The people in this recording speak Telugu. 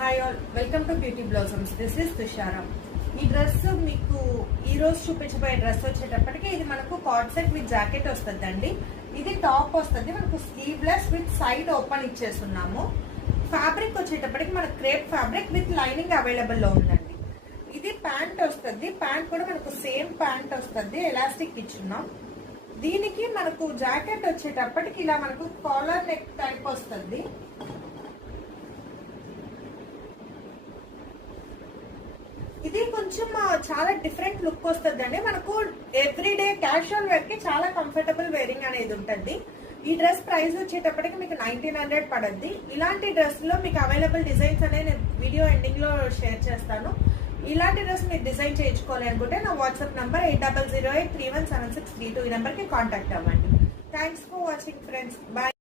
Hi all, welcome to beauty blossoms. This is Tushara. ఈ డ్రెస్ మీకు ఈ రోజు చూపించబోయే డ్రెస్ వచ్చేటప్పటికి ఇది మనకు కార్డ్ సెట్ విత్ జాకెట్ వస్తుందండి. ఇది టాప్ వస్తుంది, మనకు స్లీవ్లెస్ విత్ సైడ్ ఓపెన్ ఇచ్చేస్తున్నాము. ఫ్యాబ్రిక్ వచ్చేటప్పటికి మనకు crepe fabric with lining available లో ఉందండి. ఇది ప్యాంట్ వస్తుంది, ప్యాంట్ కూడా మనకు సేమ్ ప్యాంట్ వస్తుంది, ఎలాస్టిక్ ఇచ్చున్నాం. దీనికి మనకు జాకెట్ వచ్చేటప్పటికి ఇలా మనకు కాలర్ నెక్ టైప్ వస్తుంది. ఇది కొంచెం చాలా డిఫరెంట్ లుక్ వస్తుంది అండి. మనకు ఎవ్రీడే క్యాషువల్ వేర్ కి చాలా కంఫర్టబుల్ వేరింగ్ అనేది ఉంటుంది. ఈ డ్రెస్ ప్రైస్ వచ్చేటప్పటికి మీకు 1900 పడద్ది. ఇలాంటి డ్రెస్ లో మీకు అవైలబుల్ డిజైన్స్ అనేది నేను వీడియో ఎండింగ్ లో షేర్ చేస్తాను. ఇలాంటి డ్రెస్ మీరు డిజైన్ చేయించుకోవాలి అనుకుంటే నా వాట్సాప్ నంబర్ 8008317632 ఈ నెంబర్ కి కాంటాక్ట్ అవ్వండి. Thanks for watching friends. Bye.